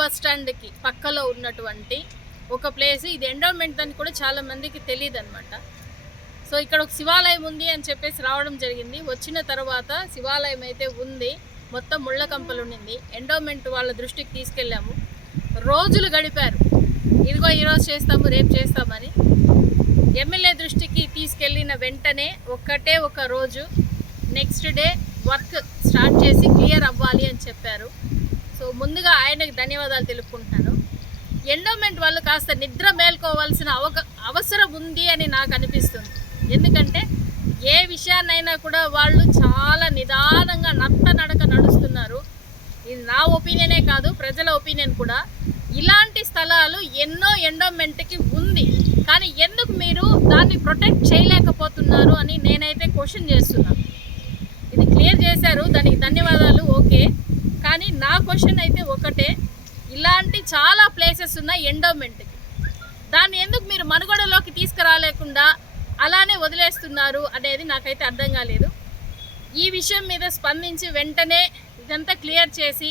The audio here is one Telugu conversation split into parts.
బస్ స్టాండ్కి పక్కలో ఉన్నటువంటి ఒక ప్లేస్ ఇది ఎండోమెంట్ అని కూడా చాలామందికి తెలియదు అనమాట సో ఇక్కడ ఒక శివాలయం ఉంది అని చెప్పేసి రావడం జరిగింది. వచ్చిన తర్వాత శివాలయం అయితే ఉంది. మొత్తం ముళ్ళ కంపలు ఉండింది. ఎండోమెంట్ వాళ్ళ దృష్టికి తీసుకెళ్ళాము. రోజులు గడిపారు. ఇదిగో ఈరోజు చేస్తాము రేపు చేస్తామని. ఎమ్మెల్యే దృష్టికి తీసుకెళ్ళిన వెంటనే ఒక్కటే ఒక రోజు నెక్స్ట్ డే వర్క్ స్టార్ట్ చేసి క్లియర్ అవ్వాలి అని చెప్పారు సో ముందుగా ఆయనకు ధన్యవాదాలు తెలుపుకుంటున్నాను ఎండోమెంట్ వాళ్ళు కాస్త నిద్ర మేల్కోవాల్సిన అవక అవసరం ఉంది అని నాకు అనిపిస్తుంది. ఎందుకంటే ఏ విషయాన్నైనా కూడా వాళ్ళు చాలా నిదానంగా నత్త నడక నడుస్తున్నారు. ఇది నా ఒపీనియనే కాదు ప్రజల ఒపీనియన్ కూడా. ఇలాంటి స్థలాలు ఎన్నో ఎండోమెంట్కి ఉంది. కానీ ఎందుకు మీరు దాన్ని ప్రొటెక్ట్ చేయలేకపోతున్నారు అని నేనైతే క్వశ్చన్ చేస్తున్నాను ఇది క్లియర్ చేశారు దానికి ధన్యవాదాలు ఓకే. కానీ నా క్వశ్చన్ అయితే ఒకటే. ఇలాంటి చాలా ప్లేసెస్ ఉన్నాయి ఎండోమెంట్కి దాన్ని ఎందుకు మీరు మనుగడలోకి తీసుకురాలేకుండా అలానే వదిలేస్తున్నారు అనేది నాకైతే అర్థం కాలేదు. ఈ విషయం మీద స్పందించి వెంటనే ఇదంతా క్లియర్ చేసి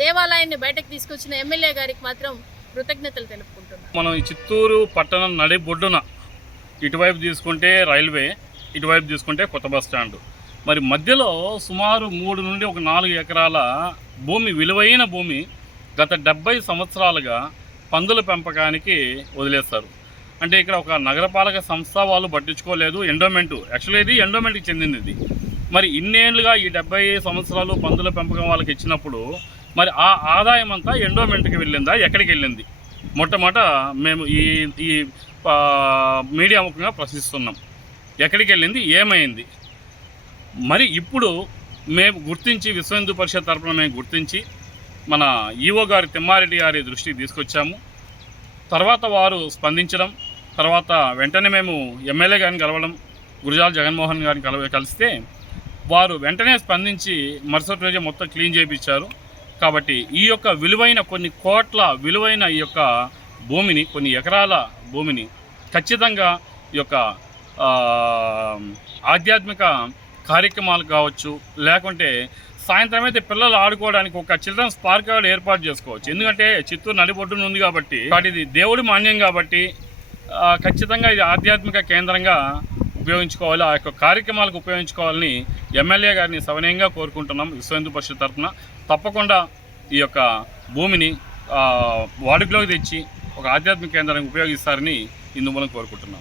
దేవాలయాన్ని బయటకు తీసుకొచ్చిన ఎమ్మెల్యే గారికి మాత్రం కృతజ్ఞతలు తెలుపుకుంటున్నాం మనం ఈ చిత్తూరు పట్టణం నడిబొడ్డున ఇటువైపు తీసుకుంటే రైల్వే ఇటువైపు తీసుకుంటే కొత్త బస్ స్టాండ్. మరి మధ్యలో సుమారు మూడు నుండి ఒక నాలుగు ఎకరాల భూమి విలువైన భూమి గత డెబ్బై సంవత్సరాలుగా పందుల పెంపకానికి వదిలేస్తారు. అంటే ఇక్కడ ఒక నగరపాలక సంస్థ వాళ్ళు పట్టించుకోలేదు ఎండోమెంటు. యాక్చువల్లీ ఇది ఎండోమెంట్కి చెందింది. ఇది మరి ఇన్నేళ్ళుగా ఈ డెబ్బై సంవత్సరాలు పందుల పెంపకం వాళ్ళకి ఇచ్చినప్పుడు మరి ఆ ఆదాయం అంతా ఎండోమెంట్కి వెళ్ళిందా ఎక్కడికి వెళ్ళింది? మొట్టమొదట మేము ఈ ఈ ఆ, మీడియా ముఖంగా ప్రశ్నిస్తున్నాం. ఎక్కడికి వెళ్ళింది ఏమైంది? మరి ఇప్పుడు మేము గుర్తించి విశ్వ హిందూ పరిషత్ తరఫున మేము గుర్తించి మన ఈవో గారి తిమ్మారెడ్డి గారి దృష్టికి తీసుకొచ్చాము. తర్వాత వారు స్పందించడం తర్వాత వెంటనే మేము ఎమ్మెల్యే గారిని కలవడం గురజాల జగన్మోహన్ గారిని కల కలిస్తే వారు వెంటనే స్పందించి మరుసటి రోజే మొత్తం క్లీన్ చేయించారు కాబట్టి ఈ యొక్క విలువైన కొన్ని కోట్ల విలువైన ఈ యొక్క భూమిని కొన్ని ఎకరాల భూమిని ఖచ్చితంగా ఈ యొక్క ఆధ్యాత్మిక కార్యక్రమాలు కావచ్చు లేకుంటే సాయంత్రం అయితే పిల్లలు ఆడుకోవడానికి ఒక చిల్డ్రన్స్ పార్క్ కూడా ఏర్పాటు చేసుకోవచ్చు. ఎందుకంటే చిత్తూరు నడిబొడ్డున ఉంది కాబట్టి వాటిది ఇది దేవుడి మాన్యం కాబట్టి ఖచ్చితంగా ఇది ఆధ్యాత్మిక కేంద్రంగా ఉపయోగించుకోవాలి. ఆ యొక్క కార్యక్రమాలకు ఉపయోగించుకోవాలని ఎమ్మెల్యే గారిని సవనీయంగా కోరుకుంటున్నాం. విశ్వ పరిషత్ తరఫున తప్పకుండా ఈ యొక్క భూమిని వాడుకలోకి తెచ్చి ఒక ఆధ్యాత్మిక కేంద్రానికి ఉపయోగిస్తారని ఇందు మూలం కోరుకుంటున్నాం.